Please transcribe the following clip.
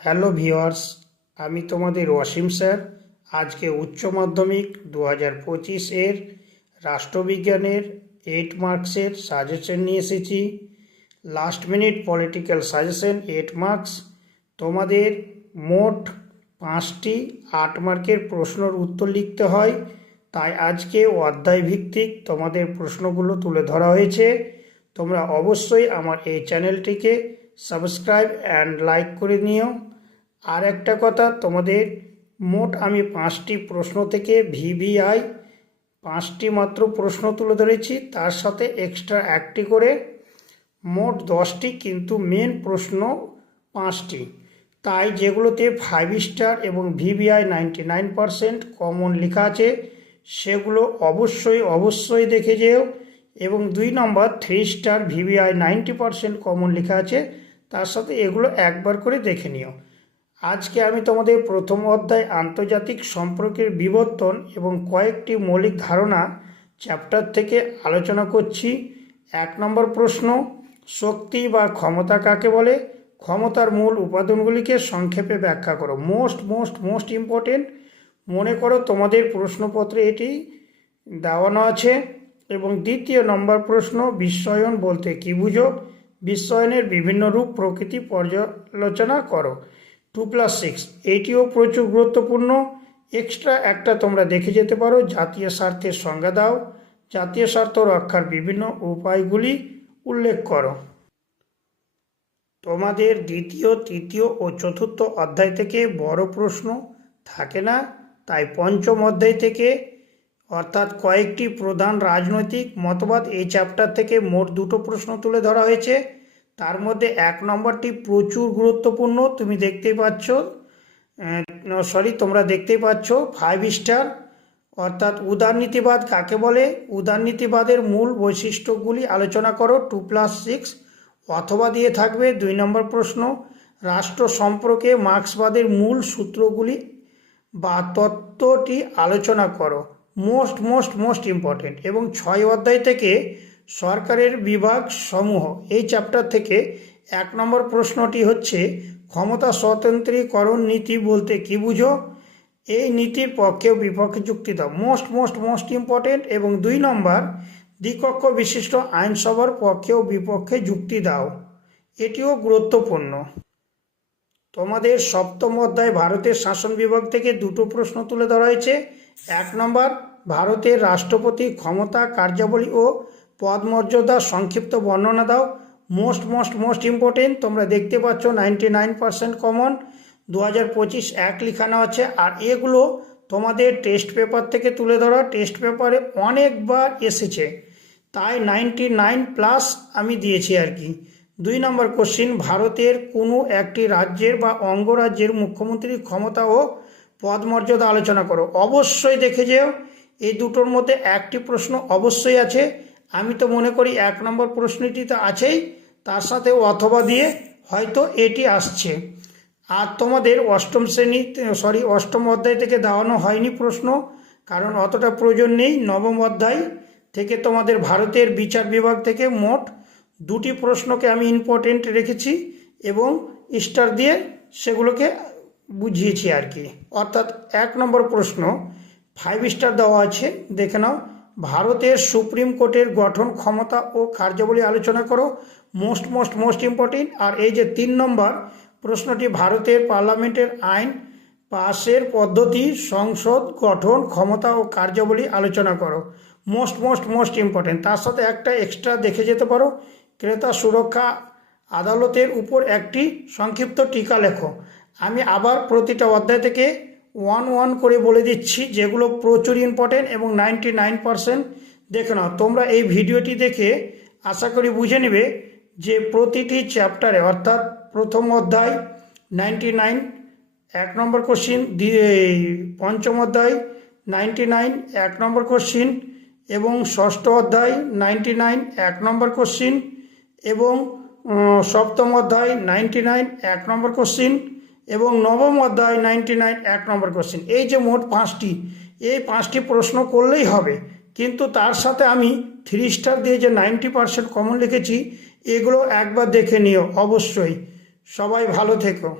Hello viewers, আমি তোমাদের Wasim sir. আজকে উচ্চ মাধ্যমিক 2025 এর রাষ্ট্রবিজ্ঞানের 8 মার্কসের সাজেশন নিয়ে এসেছি। Last minute political suggestion 8 marks. তোমাদের মোট 5টি 8 মার্কের প্রশ্নের উত্তর লিখতে হয়, তাই আজকে অধ্যায় ভিত্তিক তোমাদের প্রশ্নগুলো তুলে ধরা হয়েছে। তোমরা অবশ্যই আমার এই চ্যানেলটিকে সাবস্ক্রাইব অ্যান্ড লাইক করে নিও। আর একটা কথা, তোমাদের মোট আমি 5টি প্রশ্ন থেকে ভিভিআই 5টি মাত্র প্রশ্ন তুলে ধরেছি, তার সাথে এক্সট্রা 1টি করে মোট 10টি, কিন্তু মেন প্রশ্ন 5টি। তাই যেগুলোতে 5 স্টার এবং ভিভিআই 99% কমন লেখা আছে সেগুলো অবশ্যই দেখে যেও। এবং 2 নম্বর 3 স্টার ভিভিআই 90% কমন লেখা আছে, তার সাথে এগুলো একবার করে দেখে নিও। আজকে আমি তোমাদের প্রথম অধ্যায় আন্তর্জাতিক সম্পর্কের বিবর্তন এবং কয়েকটি মৌলিক ধারণা চ্যাপ্টার থেকে আলোচনা করছি। 1 নম্বর প্রশ্ন, শক্তি বা ক্ষমতা কাকে বলে? ক্ষমতার মূল উপাদানগুলিকে সংক্ষেপে ব্যাখ্যা করো। Most important. মনে করো তোমাদের প্রশ্নপত্রে এটি দেওয়ানো আছে। এবং 2 নম্বর প্রশ্ন, বিশ্বায়ন বলতে কী বুঝো? বিশ্বায়নের বিভিন্ন রূপ প্রকৃতি পর্যালোচনা করো। 2+6 এটিও প্রচুর গুরুত্বপূর্ণ। এক্সট্রা একটা তোমরা দেখে যেতে পারো, জাতীয় স্বার্থের সংজ্ঞা দাও, জাতীয় স্বার্থ রক্ষার বিভিন্ন উপায়গুলি উল্লেখ করো। তোমাদের 2য়, 3য় ও 4র্থ অধ্যায় থেকে বড় প্রশ্ন থাকে না, তাই 5ম অধ্যায় থেকে অর্থাৎ কয়েকটি প্রধান রাজনৈতিক মতবাদ এই চ্যাপ্টার থেকে মোট 2টো প্রশ্ন তুলে ধরা হয়েছে। তার মধ্যে 1 নম্বরটি প্রচুর গুরুত্বপূর্ণ। তোমরা দেখতেই পাচ্ছ 5 স্টার, অর্থাৎ উদারনীতিবাদ কাকে বলে? উদারনীতিবাদের মূল বৈশিষ্ট্যগুলি আলোচনা করো। 2+6 অথবা দিয়ে থাকবে। 2 নম্বর প্রশ্ন, রাষ্ট্র সম্পর্কে মার্ক্সবাদের মূল সূত্রগুলি বা তত্ত্বটি আলোচনা করো। Most important. এবং 6 অধ্যায় থেকে সরকারের বিভাগ সমূহ এই চ্যাপ্টার থেকে 1 নম্বর প্রশ্নটি হচ্ছে, ক্ষমতা স্বতন্ত্রীকরণ নীতি বলতে কী বুঝো? এই নীতির পক্ষে ও বিপক্ষে যুক্তি দাও। Most important. এবং 2 নম্বর, দ্বিকক্ষ বিশিষ্ট আইনসভার পক্ষে ও বিপক্ষে যুক্তি দাও। এটিও গুরুত্বপূর্ণ। তোমাদের 7ম অধ্যায় ভারতের শাসন বিভাগ থেকে 2টো প্রশ্ন তুলে ধরা হয়েছে। 1 নম্বর, ভারতের রাষ্ট্রপতির ক্ষমতা, কার্যাবলী ও পদমর্যাদা সংক্ষিপ্ত বর্ণনা দাও। Most important. তোমরা দেখতে পাচ্ছ 99% কমন। 2025 এক লিখানো আছে। আর এগুলো তোমাদের টেস্ট পেপার থেকে তুলে ধরা, টেস্ট পেপারে অনেকবার এসেছে, তাই 99+ আমি দিয়েছি আর কি। 2 নম্বর কোশ্চিন, ভারতের কোনো একটি রাজ্যের বা অঙ্গরাজ্যের মুখ্যমন্ত্রীর ক্ষমতা ও পদমর্যাদা আলোচনা করো। অবশ্যই দেখে যেও। এই দুটোর মধ্যে একটি প্রশ্ন অবশ্যই আছে। আমি তো মনে করি 1 নম্বর প্রশ্নটি তো আছেই, তার সাথে অথবা দিয়ে হয়তো এটি আসছে। আর তোমাদের 8ম অধ্যায় থেকে দেওয়ানো হয়নি প্রশ্ন, কারণ অতটা প্রয়োজন নেই। 9ম অধ্যায় থেকে তোমাদের ভারতের বিচার বিভাগ থেকে মোট 2টি প্রশ্নকে আমি ইম্পর্টেন্ট রেখেছি এবং স্টার দিয়ে সেগুলোকে বুঝিয়েছি আর কি। অর্থাৎ 1 নম্বর প্রশ্ন 5 স্টার দেওয়া আছে, দেখে নাও। ভারতের সুপ্রিম কোর্টের গঠন, ক্ষমতা ও কার্যাবলী আলোচনা করো। Most important. আর এই যে 3 নম্বর প্রশ্নটি, ভারতের পার্লামেন্টের আইন পাশের পদ্ধতি, সংসদ গঠন, ক্ষমতা ও কার্যাবলী আলোচনা করো। Most important. তার সাথে একটা এক্সট্রা দেখে যেতে পারো, ক্রেতা সুরক্ষা আদালতের উপর একটি সংক্ষিপ্ত টিকা লেখো। আমি আবার প্রতিটা অধ্যায় থেকে 1 করে বলে দিচ্ছি, যেগুলো প্রচুর ইম্পর্টেন্ট এবং 99% দেখে নাও। তোমরা এই ভিডিওটি দেখে আশা করি বুঝে নেবে যে প্রতিটি চ্যাপ্টারে, অর্থাৎ প্রথম অধ্যায় 99 1 নম্বর কোশ্চিন, 5ম অধ্যায় 99 1 নম্বর কোশ্চিন, এবং 6ষ্ঠ অধ্যায় 99 1 নম্বর কোশ্চিন, এবং 7ম অধ্যায় 99 1 নম্বর কোশ্চিন, এবং 9ম অধ্যায় 99 1 নম্বর কোশ্চিন। এই যে মোট 5টি, এই 5টি প্রশ্ন করলেই হবে। কিন্তু তার সাথে আমি 3 স্টার দিয়ে যে 90% কমন লিখেছি, এগুলো একবার দেখে নিও অবশ্যই। সবাই ভালো থেকো।